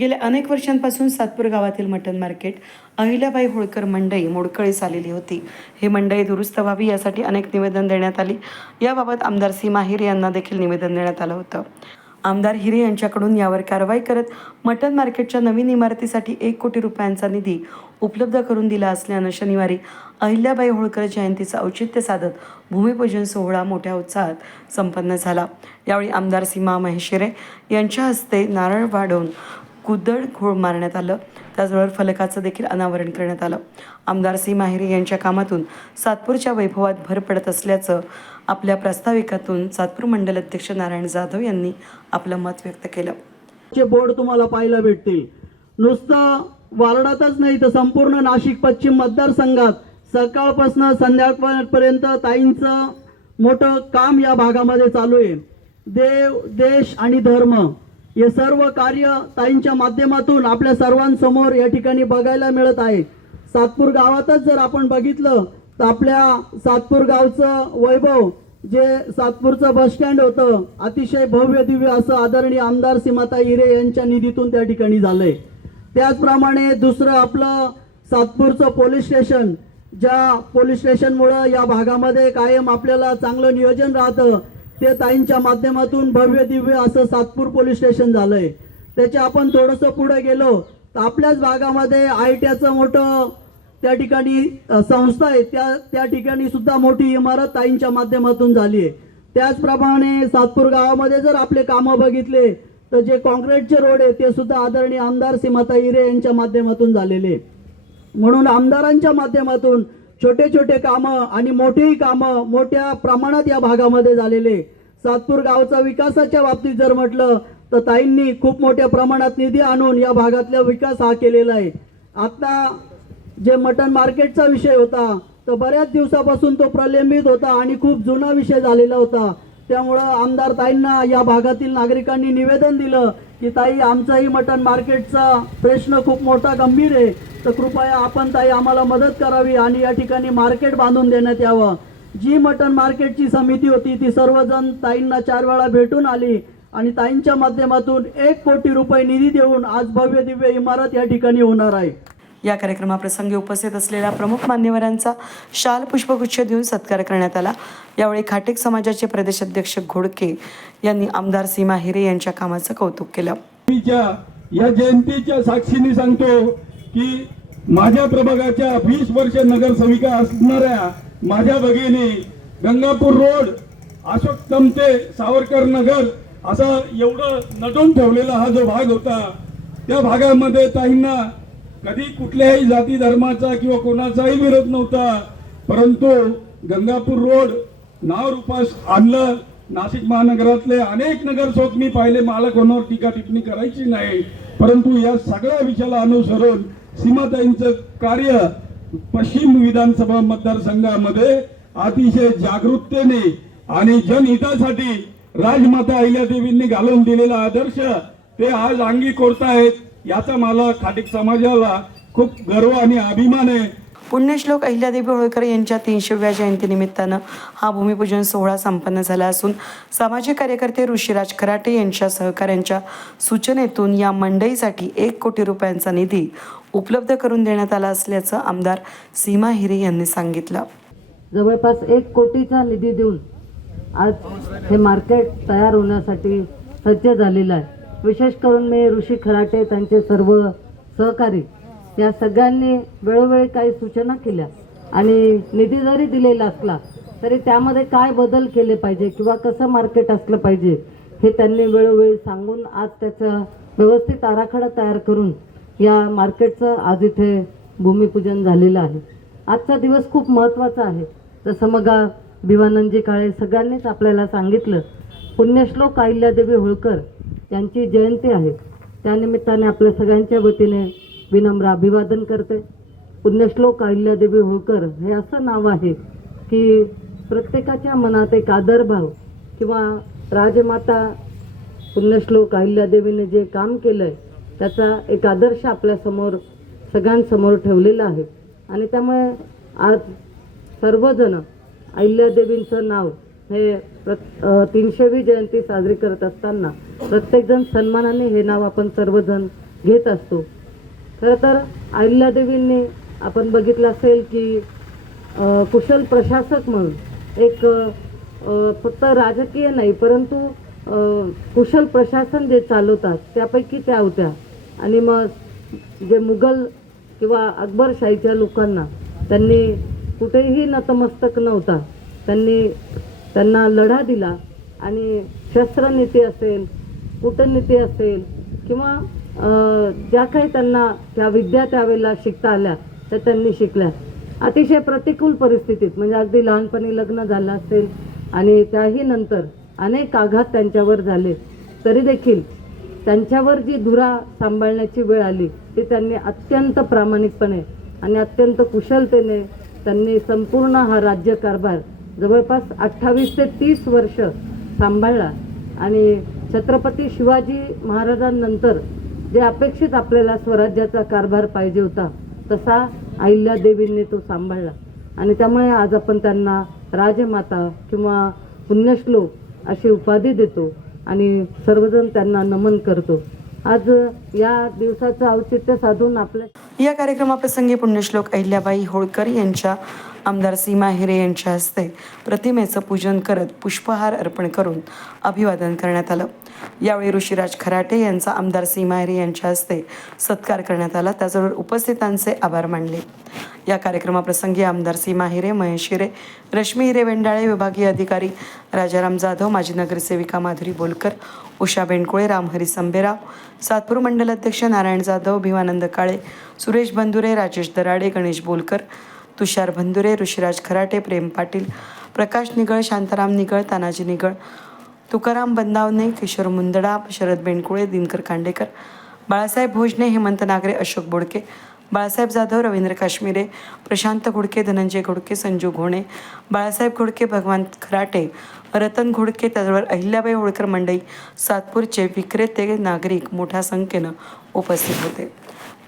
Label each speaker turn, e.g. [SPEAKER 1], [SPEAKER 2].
[SPEAKER 1] गेल्या अनेक वर्षांपासून सातपूर गावातील मटण मार्केट अहिल्याबाई होळकर मंडई मोडकळीस आलेली होती. ही मंडई दुरुस्त व्हावी यासाठी अनेक निवेदन देण्यात आली. याबाबत आमदार सीमा हिरे यांना देखील निवेदन देण्यात आलं होतं. आमदार हिरे यांच्याकडून यावर कारवाई करत मटण मार्केटच्या नवीन इमारतीसाठी एक कोटी रुपयांचा निधी उपलब्ध करून दिला असल्यानं शनिवारी अहिल्याबाई होळकर जयंतीचं औचित्य साधत भूमिपूजन सोहळा मोठ्या उत्साहात संपन्न झाला. यावेळी आमदार सीमा महेशिरे यांच्या हस्ते नारळ वाढवून कुदळ घोळ मारण्यात आलं. त्याचबरोबर फलकाचं देखील अनावरण करण्यात आलं. आमदार सी. माहिरे यांच्या कामातून सातपूरच्या वैभवात भर पडत असल्याचं आपल्या प्रस्ताविकातून सातपूर मंडल अध्यक्ष नारायण जाधव यांनी आपलं मत व्यक्त केलं.
[SPEAKER 2] चे बोर्ड तुम्हाला पाहायला भेटतील. नुसतं वारडातच नाही तर संपूर्ण नाशिक पश्चिम मतदारसंघात सकाळपासून संध्याकाळपर्यंत ताईंचं मोठं काम या भागामध्ये चालू आहे. देव देश आणि धर्म. हे सर्व कार्य ताईंच्या माध्यमातून आपल्या सर्वांसमोर या ठिकाणी बघायला मिळत आहे. सातपूर गावातच जर आपण बघितलं तर आपल्या सातपूर गावचं वैभव जे सातपूरचं बस स्टँड होतं अतिशय भव्य दिव्य असं आदरणीय आमदार सीमाता हिरे यांच्या निधीतून त्या ठिकाणी झालंय. त्याचप्रमाणे दुसरं आपलं सातपूरचं पोलीस स्टेशन ज्या पोलीस स्टेशनमुळं या भागामध्ये कायम आपल्याला चांगलं नियोजन राहतं ते ताईंच्या माध्यमातून भव्य दिव्य असं सातपूर पोलीस स्टेशन झालंय. त्याच्या आपण थोडंसं पुढे गेलो. तर आपल्याच भागामध्ये आय टीचं मोठं त्या ठिकाणी संस्था आहे. त्या त्या ठिकाणी सुद्धा मोठी इमारत ताईंच्या माध्यमातून झाली आहे त्याचप्रमाणे सातपूर गावामध्ये जर आपले कामं बघितले तर जे कॉन्क्रीटचे रोड आहे ते सुद्धा आदरणीय आमदार सीमाता हिरे यांच्या माध्यमातून झालेले. म्हणून आमदारांच्या माध्यमातून छोटे छोटे कामं आणि मोठेही कामं मोठ्या प्रमाणात या भागामध्ये झालेले. सातपूर गावचा विकासाच्या बाबतीत जर म्हटलं तर ताईंनी खूप मोठ्या प्रमाणात निधी आणून या भागातला विकास हा केलेला आहे. आता जे मटन मार्केटचा विषय होता तर बऱ्याच दिवसापासून तो प्रलंबित होता आणि खूप जुना विषय झालेला होता. त्यामुळं आमदार ताईंना या भागातील नागरिकांनी निवेदन दिलं की ताई आमचाही मटन मार्केटचा प्रश्न खूप मोठा गंभीर आहे. तर कृपया आपण ताई आम्हाला मदत करावी आणि या ठिकाणी मार्केट बांधून देण्यात यावं. जी मटन मार्केटची समिती होती ती सर्वजण ताईंना चार वेळा भेटून आली आणि ताईंच्या माध्यमातून एक कोटी रुपये निधी देऊन आज भव्य दिव्य इमारत या ठिकाणी होणार आहे.
[SPEAKER 1] या कार्यक्रमाप्रसंगी उपस्थित असलेल्या प्रमुख मान्यवरांचा शाल पुष्पगुच्छ देऊन सत्कार करण्यात आला. यावेळी खाटेक समाजाचे प्रदेशाध्यक्ष घोडके यांनी आमदार सीमा हिरे यांच्या कामाचं कौतुक केलं.
[SPEAKER 3] या जयंतीच्या साक्षीने सांगतो की माझ्या प्रभागाच्या वीस वर्ष नगरसेविका असणाऱ्या माझ्या भगिनी गंगापूर रोड अशोक तमते सावरकर नगर असा एवढं नटून ठेवलेला हा जो भाग होता त्या भागामध्ये ताईंना कधी कुठल्याही जाती धर्माचा किंवा कोणाचाही विरोध नव्हता. परंतु गंगापूर रोड नाव रूपास आणलं. नाशिक महानगरातले अनेक नगरसेवक मी पाहिले. मला कोणावर टीका टिप्पणी करायची नाही. परंतु या सगळ्या विषयाला अनुसरून सीमाताईंचं कार्य पश्चिम विधानसभा मतदारसंघामध्ये अतिशय जागरूकतेने आणि जनहितासाठी राजमाता अहिल्यादेवींनी घालून दिलेला आदर्श ते आज अंगी कोरतायत याचा मला खाटिक समाजाला खूप गर्व आणि अभिमान आहे.
[SPEAKER 1] पुण्यश्लोक अहिल्यादेवी होळकर यांच्या तीनशेव्या जयंतीनिमित्तानं हा भूमिपूजन सोहळा संपन्न झाला असून सामाजिक कार्यकर्ते ऋषीराज खराटे यांच्या सहकाऱ्यांच्या सूचनेतून या मंडईसाठी एक कोटी रुपयांचा निधी उपलब्ध करून देण्यात आला असल्याचं आमदार सीमा हिरे यांनी सांगितलं.
[SPEAKER 4] जवळपास एक कोटीचा निधी देऊन आज हे मार्केट तयार होण्यासाठी सज्ज झालेलं आहे. विशेष करून मी ऋषी खराटे त्यांचे सर्व सहकारी या सगळ्यांनी वेळोवेळी काही सूचना केल्या आणि निधी जरी दिलेला असला तरी त्यामध्ये काय बदल केले पाहिजे किंवा कसं मार्केट असलं पाहिजे हे त्यांनी वेळोवेळी सांगून आज त्याचा व्यवस्थित आराखडा तयार करून या मार्केटचं आज इथे भूमिपूजन झालेलं आहे. आजचा दिवस खूप महत्त्वाचा आहे. जसं मग भिवानंदजी काळे सगळ्यांनीच आपल्याला सांगितलं पुण्यश्लोक अहिल्यादेवी होळकर यांची जयंती आहे. त्यानिमित्ताने आपल्या सगळ्यांच्या वतीने विनम्र अभिवादन करते. पुण्यश्लोक अहिल्यादेवी होळकर हे असं नाव आहे की प्रत्येकाच्या मनात एक आदरभाव किंवा राजमाता पुण्यश्लोक अहिल्यादेवीने जे काम केलं आहे त्याचा एक आदर्श आपल्यासमोर सगळ्यांसमोर ठेवलेला आहे. आणि त्यामुळे आज सर्वजण अहिल्यादेवींचं नाव हे प्र तीनशेवी जयंती साजरी करत असताना प्रत्येकजण सन्मानाने हे नाव आपण सर्वजण घेत असतो. खरं तर अहिल्यादेवींनी आपण बघितलं असेल की कुशल प्रशासक म्हणून एक फक्त राजकीय नाही परंतु कुशल प्रशासन जे चालवतात त्यापैकी त्या होत्या. आणि मग जे मुघल किंवा अकबरशाहीच्या लोकांना त्यांनी कुठेही नतमस्तक नव्हता. त्यांनी त्यांना लढा दिला. आणि शस्त्रनीती असेल कूटनीती असेल किंवा ज्या काही त्यांना त्या विद्या त्यावेळेला शिकता आल्या त्या त्यांनी शिकल्या. अतिशय प्रतिकूल परिस्थितीत म्हणजे अगदी लहानपणी लग्न झालं असेल आणि त्याही नंतर अनेक आघात त्यांच्यावर झाले तरी देखील त्यांच्यावर जी धुरा सांभाळण्याची वेळ आली ती त्यांनी अत्यंत प्रामाणिकपणे आणि अत्यंत कुशलतेने त्यांनी संपूर्ण हा राज्यकारभार जवळपास अठ्ठावीस ते तीस वर्ष सांभाळला आणि छत्रपती शिवाजी महाराजांनंतर जे अपेक्षित आपल्याला स्वराज्याचा कारभार पाहिजे होता तसा अहिल्यादेवींनी तो सांभाळला. आणि त्यामुळे आज आपण त्यांना राजमाता किंवा पुण्यश्लोक अशी उपाधी देतो आणि सर्वजण त्यांना नमन करतो. आज या दिवसाचं औचित्य साधून आपल्या
[SPEAKER 1] या कार्यक्रमाप्रसंगी पुण्यश्लोक अहिल्याबाई होळकर यांच्या आमदार सीमा हिरे यांच्या हस्ते प्रतिमेचं पूजन करत पुष्पहार अर्पण करून अभिवादन करण्यात आलं. यावेळी ऋषिराज खराटे यांचा आमदार सीमा हिरे यांच्या हस्ते सत्कार करण्यात आला. त्याचबरोबर उपस्थितांचे आभार मानले. या कार्यक्रमाप्रसंगी आमदार सीमा हिरे महेश हिरे रश्मी हिरे वेंडाळे विभागीय अधिकारी राजाराम जाधव माजी नगरसेविका माधुरी बोलकर उषा बेंडकुळे रामहरी संभेराव सातपूर मंडल अध्यक्ष नारायण जाधव भीमानंद काळे सुरेश बंधुरे राजेश दराडे गणेश बोलकर तुषार बंधुरे ऋषिराज खराटे प्रेम पाटील प्रकाश निगळ शांताराम निगळ तानाजी निगळ तुकाराम बंदावणे किशोर मुंदडा शरद बेंडकुळे दिनकर कांडेकर बाळासाहेब भोजने हेमंत नागरे अशोक बोडके बाळासाहेब जाधव रवींद्र काश्मीरे प्रशांत घोडके धनंजय घोडके संजू घोणे बाळासाहेब घोडके भगवान खराटे रतन घोडके त्याचबरोबर अहिल्याबाई होळकर मंडई सातपूरचे विक्रेते नागरिक मोठ्या संख्येनं उपस्थित होते.